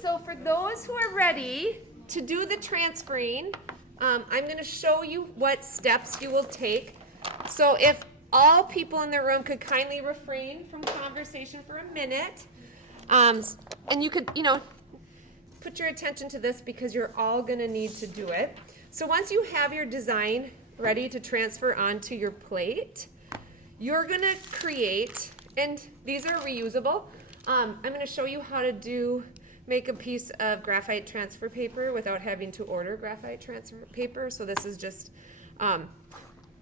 So for those who are ready to do the transferring, I'm going to show you what steps you will take. So if all people in the room could kindly refrain from conversation for a minute, and you could, put your attention to this because you're all going to need to do it. So once you have your design ready to transfer onto your plate, you're going to create, and these are reusable. I'm going to show you how to make a piece of graphite transfer paper without having to order graphite transfer paper. So this is just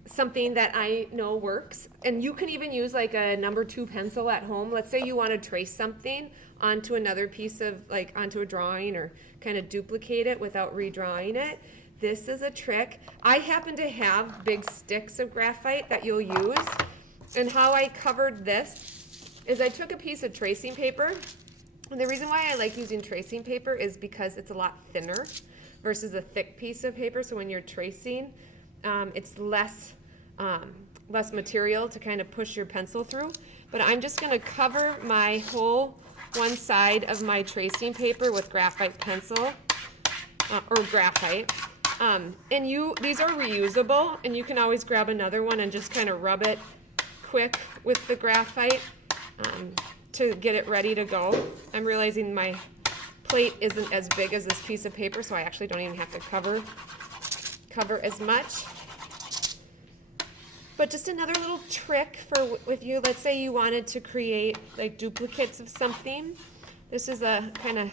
something that I know works. And you can even use like a number 2 pencil at home. Let's say you want to trace something onto another piece of, onto a drawing, or kind of duplicate it without redrawing it. This is a trick. I happen to have big sticks of graphite that you'll use. And how I covered this is I took a piece of tracing paper. And the reason why I like using tracing paper is because it's a lot thinner versus a thick piece of paper. So when you're tracing, it's less material to kind of push your pencil through. But I'm just going to cover my whole one side of my tracing paper with graphite pencil, or graphite. And these are reusable, and you can always grab another one and just kind of rub it quick with the graphite to get it ready to go. I'm realizing my plate isn't as big as this piece of paper, so I actually don't even have to cover as much. But just another little trick for if you, let's say you wanted to create like duplicates of something. This is a kind of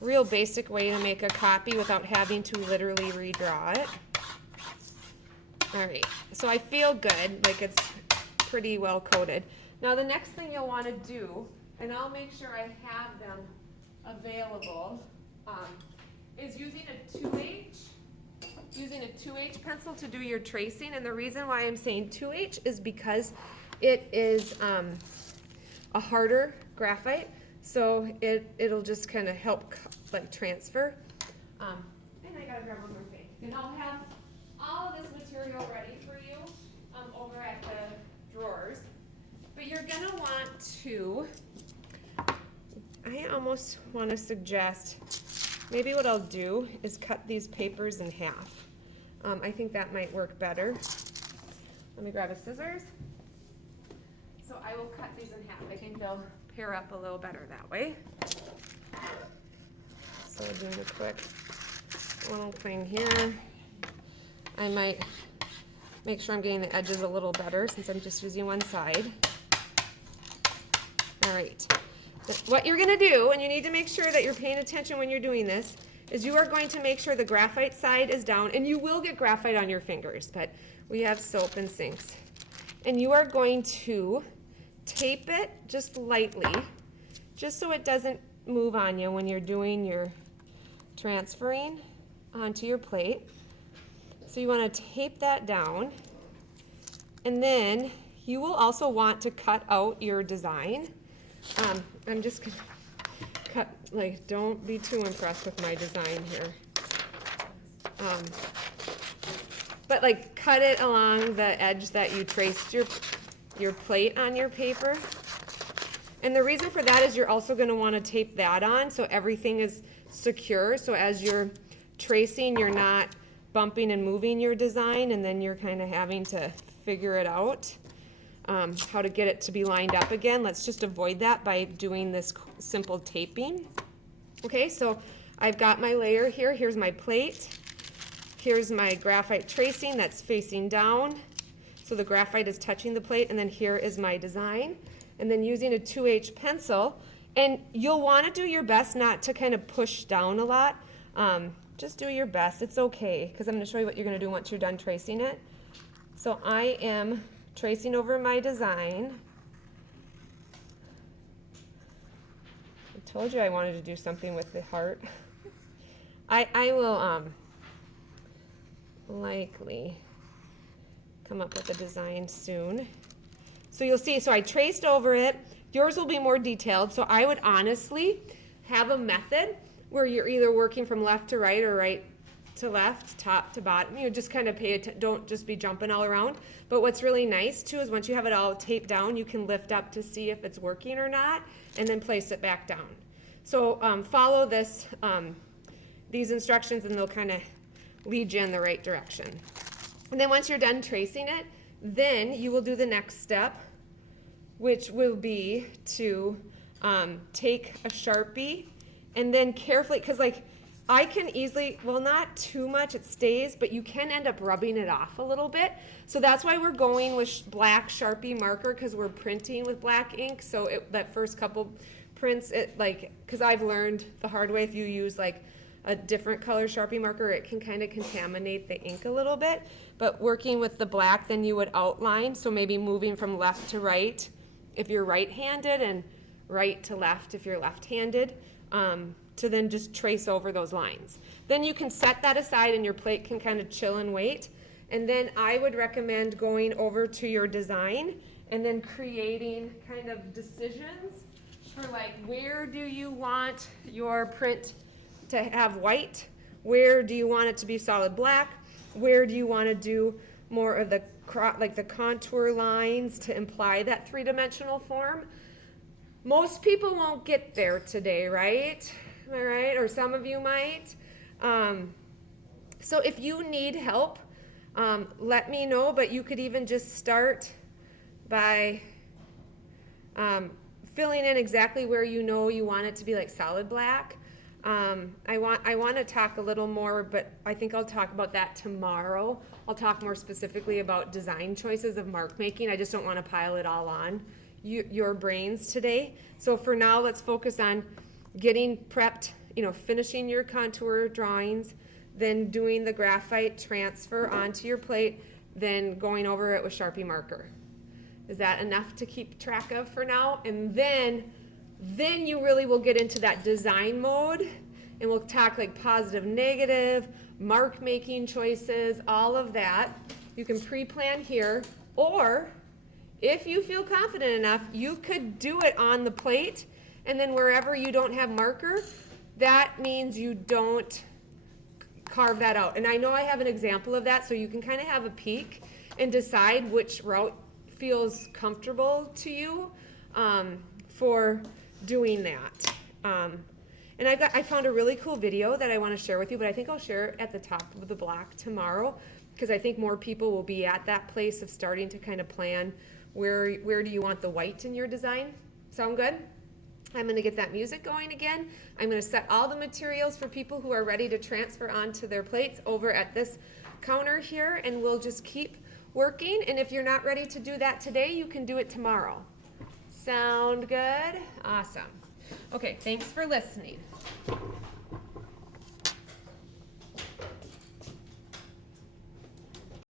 real basic way to make a copy without having to literally redraw it. All right, so I feel good, like it's pretty well coated. Now the next thing you'll want to do, and I'll make sure I have them available, is using a 2H pencil to do your tracing. And the reason why I'm saying 2H is because it is a harder graphite, so it'll just kind of help transfer. And I gotta grab one more thing. And I'll have all of this material ready for you over at the drawers. But you're gonna want to, I almost want to suggest, maybe what I'll do is cut these papers in half. I think that might work better. Let me grab a scissors. So I will cut these in half. I think they'll pair up a little better that way. So doing a quick little thing here. I might make sure I'm getting the edges a little better since I'm just using one side. All right. What you're going to do, and you need to make sure that you're paying attention when you're doing this, is you are going to make sure the graphite side is down, and you will get graphite on your fingers, but we have soap and sinks. And you are going to tape it just lightly, just so it doesn't move on you when you're doing your transferring onto your plate. So you want to tape that down, and then you will also want to cut out your design. I'm just going to cut, don't be too impressed with my design here. But cut it along the edge that you traced your plate on your paper. And the reason for that is you're also going to want to tape that on so everything is secure. So as you're tracing, you're not bumping and moving your design, and then you're kind of having to figure it out. How to get it to be lined up again. Let's just avoid that by doing this simple taping. Okay, so I've got my layer here. Here's my plate. Here's my graphite tracing that's facing down. So the graphite is touching the plate, and then here is my design. And then using a 2H pencil, and you'll want to do your best not to kind of push down a lot. Just do your best. It's okay, because I'm going to show you what you're going to do once you're done tracing it. So I am tracing over my design. I told you I wanted to do something with the heart. I will likely come up with a design soon. So you'll see, so I traced over it. Yours will be more detailed, so I would honestly have a method where you're either working from left to right or right to left, top to bottom. You just kind of pay attention, don't just be jumping all around. But what's really nice too is once you have it all taped down, you can lift up to see if it's working or not, and then place it back down. So follow these instructions and they'll kind of lead you in the right direction. And then once you're done tracing it, then you will do the next step, which will be to take a Sharpie and then carefully, because like I can easily, well, not too much, it stays, but you can end up rubbing it off a little bit. So that's why we're going with black Sharpie marker, because we're printing with black ink. So that first couple prints, because I've learned the hard way, if you use like a different color Sharpie marker, it can kind of contaminate the ink a little bit. But working with the black, then you would outline, so maybe moving from left to right if you're right-handed and right to left if you're left-handed, to then just trace over those lines. Then you can set that aside and your plate can kind of chill and wait. And then I would recommend going over to your design and then creating kind of decisions for like, where do you want your print to have white? Where do you want it to be solid black? Where do you want to do more of the contour lines to imply that three-dimensional form? Most people won't get there today, right? Am I right? Or some of you might. So if you need help, let me know, but you could even just start by filling in exactly where you know you want it to be like solid black. I want to talk a little more, but I think I'll talk about that tomorrow. I'll talk more specifically about design choices of mark making. I just don't want to pile it all on your brains today. So for now, let's focus on getting prepped, finishing your contour drawings, then doing the graphite transfer onto your plate, then going over it with Sharpie marker. Is that enough to keep track of for now? And then you really will get into that design mode, and we'll talk like positive, negative, mark making choices, all of that. You can pre-plan here, or if you feel confident enough, you could do it on the plate, and then wherever you don't have marker, that means you don't carve that out. And I know I have an example of that, so you can kind of have a peek and decide which route feels comfortable to you for doing that. And I found a really cool video that I want to share with you, but I think I'll share it at the top of the block tomorrow, because I think more people will be at that place of starting to kind of plan where do you want the white in your design. Sound good? I'm going to get that music going again. I'm going to set all the materials for people who are ready to transfer onto their plates over at this counter here, and we'll just keep working. And if you're not ready to do that today, you can do it tomorrow. Sound good? Awesome. Okay, thanks for listening.